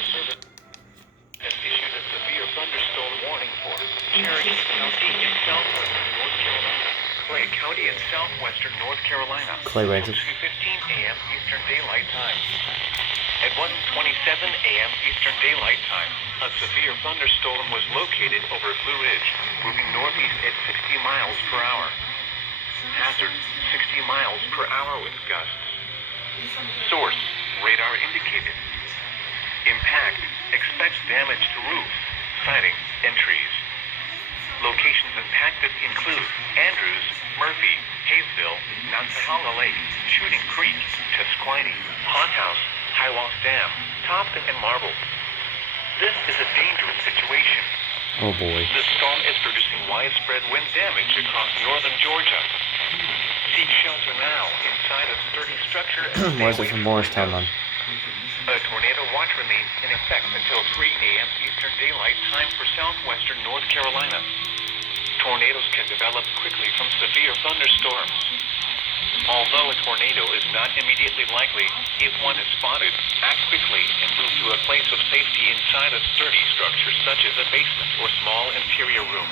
Service has issued a severe thunderstorm warning for Cherokee County in southwestern North Carolina, Clay County in southwestern North Carolina, Clay from Rangers. 2:15 a.m. Eastern Daylight Time. At 1:27 a.m. Eastern Daylight Time, a severe thunderstorm was located over Blue Ridge, moving northeast at 60 miles per hour. Hazard, 60 miles per hour with gusts. Source, radar indicated. Impact, expect damage to roof, siding, and trees. Locations impacted include Andrews, Murphy, Hayesville, Nantahala Lake, Shooting Creek, Tusquany, Hot House, Hiawass Dam, Topton, and Marble. This is a dangerous situation. Oh boy. The storm is producing widespread wind damage across northern Georgia. Seek shelter now inside a sturdy structure and stay Why is it away from from Morristown windows. then? A tornado watch remains in effect until 3 a.m. Eastern Daylight Time for southwestern North Carolina. Tornadoes can develop quickly from severe thunderstorms. Although a tornado is not immediately likely, if one is spotted, act quickly and move to a place of safety inside a sturdy structure such as a basement or small interior room.